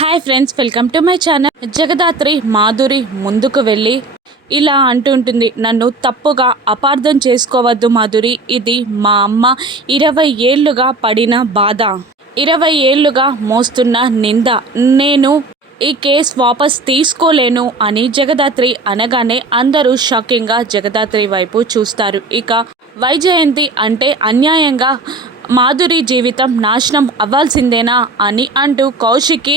Hi friends, welcome to my channel. Jagadhatri Madhuri ముందుకు వెళ్ళి ఇలా అంటుంటుంది, నన్ను తప్పుగా అపార్థం చేసుకోవద్దు మాధురి, ఇది మా అమ్మ 20 ఏళ్ళుగా పడిన బాధ, 20 ఏళ్ళుగా మోస్తున్న నింద. నేను ఈ కేసు వాపస్ తీసుకోలేను అని జగదాత్రి అనగానే అందరూ షాకింగ్గా జగదాత్రి వైపు చూస్తారు. ఇక వైజయంతి అంటే అన్యాయంగా మాధురి జీవితం నాశనం అవ్వాల్సిందేనా అని అంటూ కౌశికి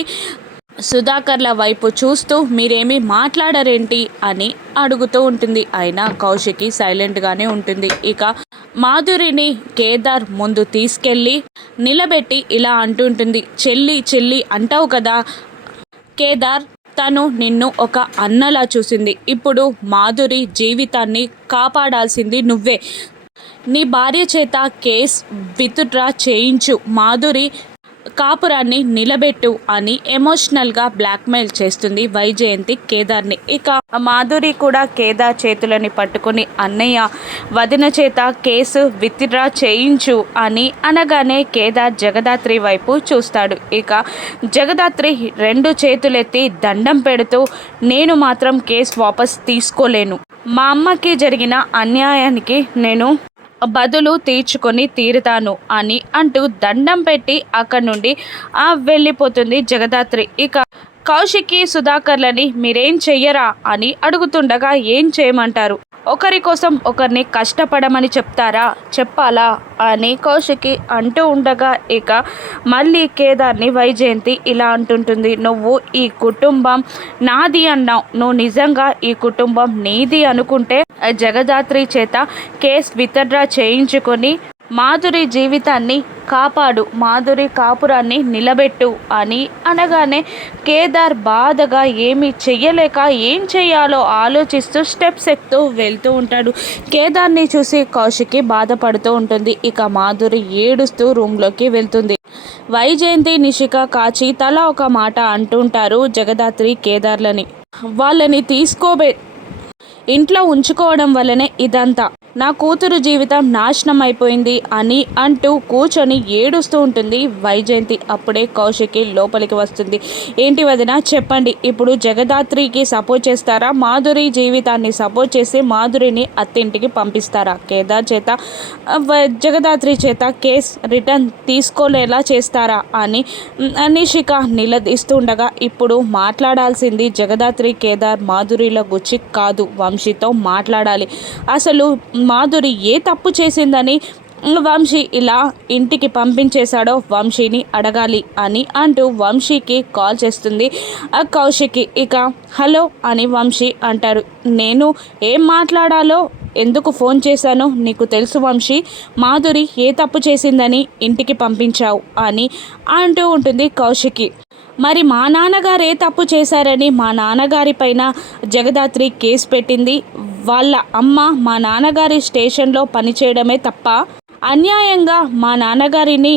సుధాకర్ల వైపు చూస్తూ మీరేమీ మాట్లాడరేంటి అని అడుగుతూ ఉంటుంది. అయినా కౌశికి సైలెంట్గానే ఉంటుంది. ఇక మాధురిని కేదార్ ముందు తీసుకెళ్ళి నిలబెట్టి ఇలా అంటుంటుంది, చెల్లి చెల్లి అంటావు కదా కేదార్, తను నిన్ను ఒక అన్నలా చూసింది. ఇప్పుడు మాధురి జీవితాన్ని కాపాడాల్సింది నువ్వే. నీ భార్య చేత కేస్ విత్డ్రా చేయించు, మాధురి కాపురాన్ని నిలబెట్టు అని ఎమోషనల్గా బ్లాక్మెయిల్ చేస్తుంది వైజయంతి కేదార్ని. ఇక మాధురి కూడా కేదార్ చేతులని పట్టుకుని అన్నయ్య వదిన చేత కేసు విత్డ్రా చేయించు అని అనగానే కేదార్ జగదాత్రి వైపు చూస్తాడు. ఇక జగదాత్రి 2 చేతులెత్తి దండం పెడుతూ, నేను మాత్రం కేసు వాపస్ తీసుకోలేను, మా అమ్మకి జరిగిన అన్యాయానికి నేను బదులు తీర్చుకొని తీరుతాను అని అంటూ దండం పెట్టి అక్కడి నుండి వెళ్ళిపోతుంది జగదాత్రి. ఇక కౌశికి సుధాకర్లని మీరేం చెయ్యరా అని అడుగుతుండగా ఏం చేయమంటారు, ఒకరి కోసం ఒకరిని కష్టపడమని చెప్పాలా అని కౌశికి అంటూ ఉండగా ఇక మళ్ళీ కేదార్ని వైజయంతి ఇలా అంటుంటుంది, నువ్వు ఈ కుటుంబం నాది అన్నావు, నువ్వు నిజంగా ఈ కుటుంబం నీది అనుకుంటే జగదాత్రి చేత కేస్ విత్డ్రా చేయించుకొని మాధురి జీవితాన్ని కాపాడు, మాధురి కాపురాన్ని నిలబెట్టు అని అనగానే కేదార్ బాధగా ఏమీ చెయ్యలేక ఏం చెయ్యాలో ఆలోచిస్తూ స్టెప్స్ ఎక్కుతూ వెళ్తూ ఉంటాడు. కేదార్ని చూసి కౌశికి బాధపడుతూ ఉంటుంది. ఇక మాధురి ఏడుస్తూ రూమ్లోకి వెళ్తుంది. వైజయంతి నిషిక కాచి తల ఒక మాట అంటుంటారు జగదాత్రి కేదార్లని, వాళ్ళని ఇంట్లో ఉంచుకోవడం వల్లనే ఇదంతా, నా కూతురు జీవితం నాశనం అయిపోయింది అని అంటూ కూర్చొని ఏడుస్తూ ఉంటుంది వైజయంతి. అప్పుడే కౌశికి లోపలికి వస్తుంది. ఏంటి వదిన చెప్పండి, ఇప్పుడు జగదాత్రికి సపోర్ట్ చేస్తారా, మాధురి జీవితాన్ని సపోర్ట్ చేసి మాధురిని అత్తింటికి పంపిస్తారా, కేదార్ చేత జగదాత్రి చేత కేస్ రిటర్న్ తీసుకోలేలా చేస్తారా అని నిషిక నిలదీస్తుండగా, ఇప్పుడు మాట్లాడాల్సింది జగదాత్రి కేదార్ మాధురిల గుచ్చి కాదు, వంశీతో మాట్లాడాలి. అసలు మాధురి ఏ తప్పు చేసిందని వంశీ ఇలా ఇంటికి పంపించేశాడో వంశీని అడగాలి అని అంటూ వంశీకి కాల్ చేస్తుంది కౌశికి. ఇక హలో అని వంశీ అంటారు, నేను ఏం మాట్లాడాలో ఎందుకు ఫోన్ చేశానో నీకు తెలుసు వంశీ, మాధురి ఏ తప్పు చేసిందని ఇంటికి పంపించావు అని అంటూ ఉంటుంది కౌశికి. మరి మా నాన్నగారు ఏ తప్పు చేశారని మా నాన్నగారి పైన జగదాత్రి కేసు పెట్టింది, వాళ్ళ అమ్మ మా నాన్నగారి స్టేషన్లో పనిచేయడమే తప్ప అన్యాయంగా మా నాన్నగారిని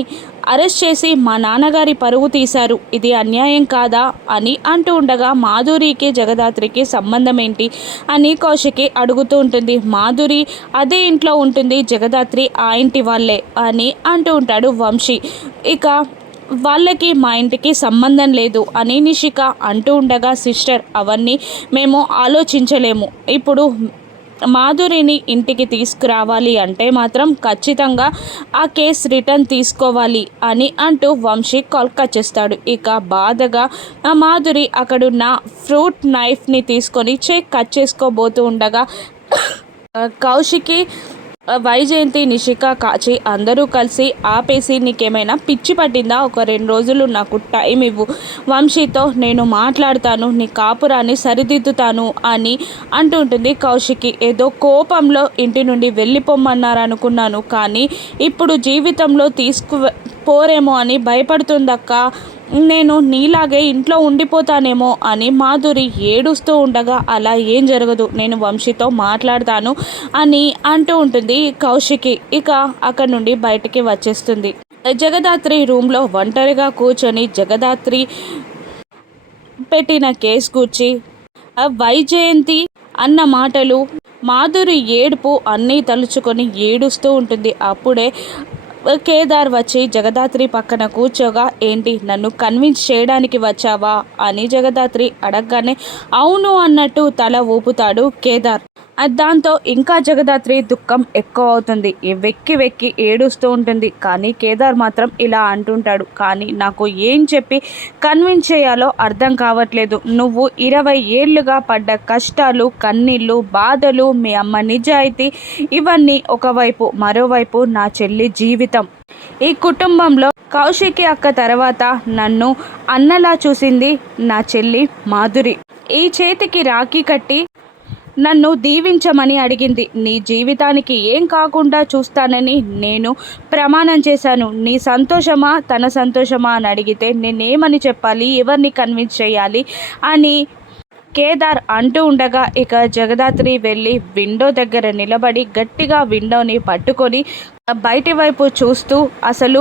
అరెస్ట్ చేసి మా నాన్నగారి పరువు తీశారు, ఇది అన్యాయం కాదా అని అంటూ ఉండగా మాధురికి జగదాత్రికి సంబంధం ఏంటి అని కౌశికి అడుగుతూ ఉంటుంది. మాధురి అదే ఇంట్లో ఉంటుంది, జగదాత్రి ఆ ఇంటి వాళ్ళే అని అంటూ ఉంటాడు వంశీ. ఇక వాళ్ళకి మా ఇంటికి సంబంధం లేదు అని నిషిక అంటూ ఉండగా, సిస్టర్ అవన్నీ మేము ఆలోచించలేము, ఇప్పుడు మాధురిని ఇంటికి తీసుకురావాలి అంటే మాత్రం ఖచ్చితంగా ఆ కేసు రిటర్న్ తీసుకోవాలి అని అంటూ వంశీ కాల్ కట్ చేస్తాడు. ఇక బాధగా మాధురి అక్కడున్న ఫ్రూట్ నైఫ్ని తీసుకొని కట్ చేసుకోబోతూ ఉండగా కౌశికి వైజయంతి నిషిక కాచి అందరూ కలిసి ఆపేసి, నీకేమైనా పిచ్చి పట్టిందా, ఒక 2 రోజులు నాకు టైం ఇవ్వు, వంశీతో నేను మాట్లాడతాను, నీ కాపురాన్ని సరిదిద్దుతాను అని అంటుంటుంది కౌశికి. ఏదో కోపంలో ఇంటి నుండి వెళ్ళిపోమన్నారనుకున్నాను, కానీ ఇప్పుడు జీవితంలో పోరేమో అని భయపడుతుందక్క, నేను నీలాగే ఇంట్లో ఉండిపోతానేమో అని మాధురి ఏడుస్తూ ఉండగా, అలా ఏం జరగదు, నేను వంశీతో మాట్లాడతాను అని అంటూ ఉంటుంది కౌశికి. ఇక అక్కడి నుండి బయటికి వచ్చేస్తుంది. జగదాత్రి రూమ్లో ఒంటరిగా కూర్చొని జగదాత్రి పెట్టిన కేసు గూర్చి వైజయంతి అన్న మాటలు, మాధురి ఏడుపు అన్నీ తలుచుకొని ఏడుస్తూ ఉంటుంది. అప్పుడే కేదార్ వచ్చి జగదాత్రి పక్కన కూర్చోగా, ఏంటి నన్ను కన్విన్స్ చేయడానికి వచ్చావా అని జగదాత్రి అడగగానే అవును అన్నట్టు తల ఊపుతాడు కేదార్. దాంతో ఇంకా జగదాత్రి దుఃఖం ఎక్కువ అవుతుంది. వెక్కి వెక్కి ఏడుస్తూ ఉంటుంది. కానీ కేదార్ మాత్రం ఇలా అంటుంటాడు, కానీ నాకు ఏం చెప్పి కన్విన్స్ చేయాలో అర్థం కావట్లేదు. నువ్వు 20 ఏళ్ళుగా పడ్డ కష్టాలు, కన్నీళ్ళు, బాధలు, మీ అమ్మ నిజాయితీ, ఇవన్నీ ఒకవైపు, మరోవైపు నా చెల్లి జీవితం. ఈ కుటుంబంలో కౌశికి అక్క తర్వాత నన్ను అన్నలా చూసింది నా చెల్లి మాధురి. ఈ చేతికి రాఖీ కట్టి నన్ను దీవించమని అడిగింది. నీ జీవితానికి ఏం కాకుండా చూస్తానని నేను ప్రమాణం చేశాను. నీ సంతోషమా తన సంతోషమా అని అడిగితే నేనేమని చెప్పాలి, ఎవరిని కన్విన్స్ చేయాలి అని కేదార్ అంటూ ఉండగా ఇక జగదాత్రి వెళ్ళి విండో దగ్గర నిలబడి గట్టిగా విండోని పట్టుకొని బయటి వైపు చూస్తూ, అసలు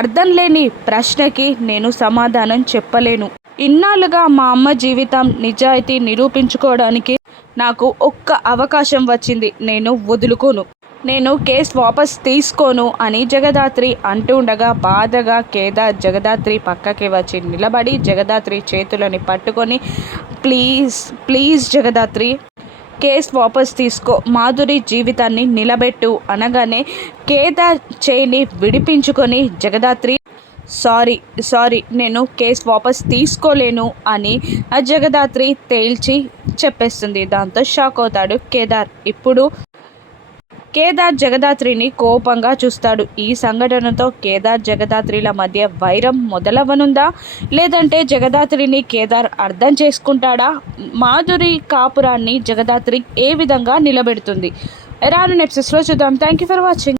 అర్థం లేని ప్రశ్నకి నేను సమాధానం చెప్పలేను. ఇన్నాళ్ళుగా మా అమ్మ జీవితం నిజాయితీ నిరూపించుకోవడానికి నాకు ఒక్క అవకాశం వచ్చింది. నేను వదులుకోను, నేను కేసు వాపస్ తీసుకోను అని జగదాత్రి అంటూ ఉండగా బాధగా కేదార్ జగదాత్రి పక్కకి వచ్చి నిలబడి జగదాత్రి చేతులని పట్టుకొని, ప్లీజ్ ప్లీజ్ జగదాత్రి కేసు వాపస్ తీసుకో, మాధురి జీవితాన్ని నిలబెట్టు అనగానే కేదార్ చేయిని విడిపించుకొని జగదాత్రి సారీ నేను కేసు వాపస్ తీసుకోలేను అని జగదాత్రి తేల్చి చెప్పేస్తుంది. దాంతో షాక్ అవుతాడు కేదార్. ఇప్పుడు కేదార్ జగదాత్రిని కోపంగా చూస్తాడు. ఈ సంఘటనతో కేదార్ జగదాత్రిల మధ్య వైరం మొదలవనుందా, లేదంటే జగదాత్రిని కేదార్ అర్థం చేసుకుంటాడా, మాధురి కాపురాన్ని జగదాత్రి ఏ విధంగా నిలబెడుతుంది, రాను ఎపిసోడ్స్లో చూద్దాం. Thank you for watching.